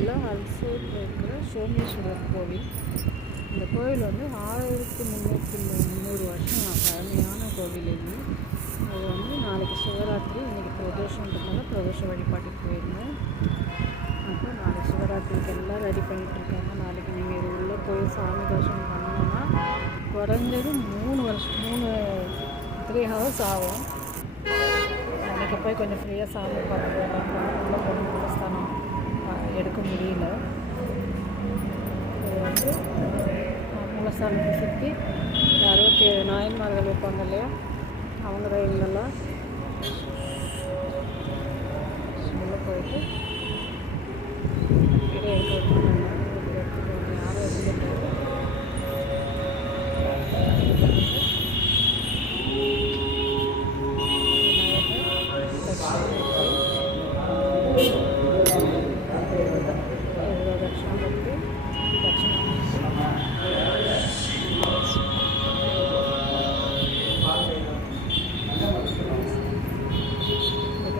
கோயம்புத்தூரில் ஹல்சூரில் இருக்கிற சோமேஸ்வரர் கோவில். இந்த கோவில் வந்து 1300 வருஷம் பழமையான கோவில் இது. அது வந்து நாளைக்கு சிவராத்திரி, இன்றைக்கி பிரதோஷன்றதுனால பிரதோஷ வழிபாட்டுக்கு போயிருந்தேன். அப்போ நாளைக்கு சிவராத்திரிக்கு எல்லாம் ரெடி பண்ணிகிட்ருக்காங்க. நாளைக்கு நீங்கள் இது உள்ளே போய் சாமி தரிசனம் பண்ணோன்னா குறைஞ்சது 3 ஹவர்ஸ் ஆகும். அன்றைக்கி போய் கொஞ்சம் ஃப்ரீயாக சாமி பார்த்துட்டு உள்ளே போய் மூலஸ்தானம் எடுக்க முடியல. இது வந்து மூலஸ்தானத்தை சுற்றி 67 நாயன்மார்கள் வைப்பாங்க இல்லையா, அவங்க ரயிலெல்லாம் உள்ளே போயிட்டு வீடியோ எடுக்க வச்சுருந்தாங்க. எடுத்துட்டு யாரும் இருந்துட்டு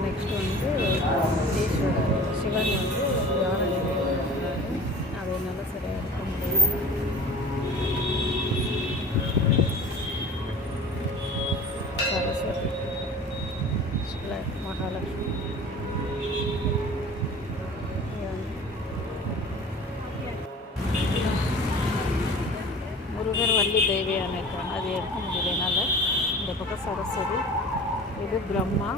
நெக்ஸ்ட் வந்து சிவன் வந்து யானை இருக்கிறாரு. அது என்னால் சரியாக இருக்க முடியாது. சரஸ்வதி மகாலட்சுமி முருகர் வள்ளி தேவியான இருக்காங்க. அது எடுக்க முடியலனால இந்த பக்கம் சரஸ்வதி, இது பிரம்மா,